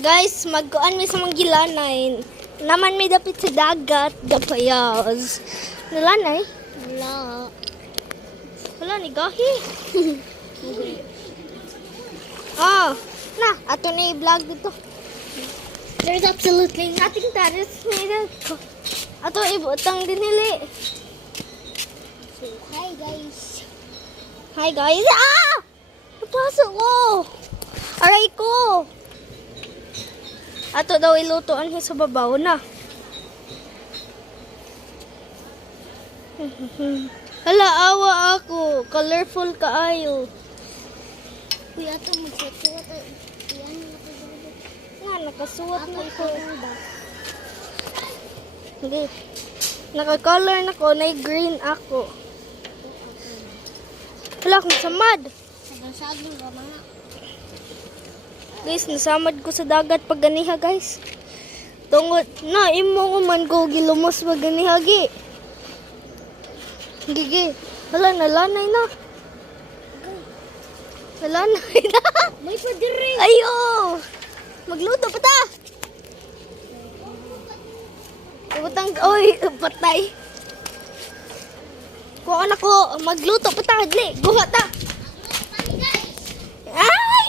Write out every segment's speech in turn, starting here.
Guys, magkuan mi sa manggilanay. Naman may dapit sa dagat, dapayas. Nalanay? Wala. Wala ni gahi. Ah, na, ato na i-vlog dito. There's absolutely Ating taris nila ko. Ato ibutang dinili. So, hi guys. Hi guys. Ah! Napasok ko. Aray ko. Ato daw ilutoan sa babaw na. Hala, awa ako. Colorful kaayo. Kuya to, magsuot-suot. Yan, Nga, nakasuot na ako ko. ba? Hindi. Naka-color na ko. Na-green ako. Hala, akong samad. Sagasagin ba mga? Guys, nasamad ko sa dagat pag ganiha, guys. Tungod na, imo ko man ko gilumos pag ganiha, gi. Gigi. Hala, nalanay na. Nalanay na. May padiri. Ayo! Magluto pa ta! Ibutang, oy, patay. Kung anak ko, magluto pa ta, hadli. Guha ta. Ay!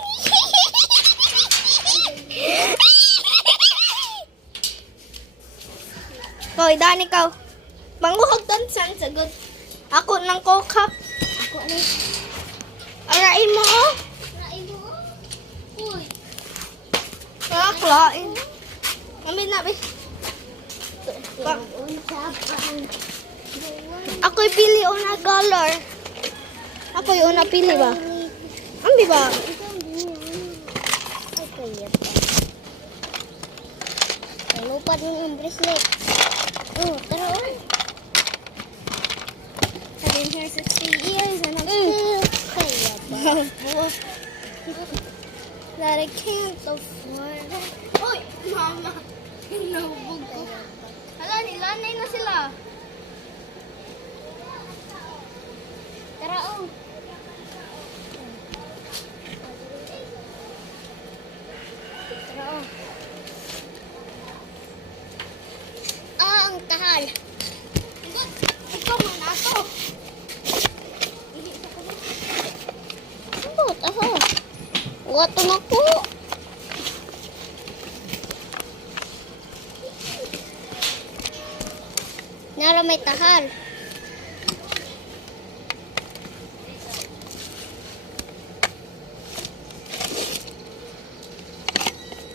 Hoy, daan ikaw. Manguhag tansan, sagot. Ako ng coke. Ako ano? Arain mo, oh. Rain mo? Uy. Kakaklain. Amin na, be. Unsapan. Ako'y pili una color. Ako'y una pili ba? Ambi ba? Ay, kaya pa. Lupa din yung bracelet. Oh, tara on. I've been here 60 years and I'm still Kaya pa. that I can't afford. Oy, mama. Hinahubog ko. Hala, nilanay na sila. Tara on. Tara on. Ah, ang tahal. Ikaw man ato. Ano? Tahal. Wato na ko. Nara may tahal.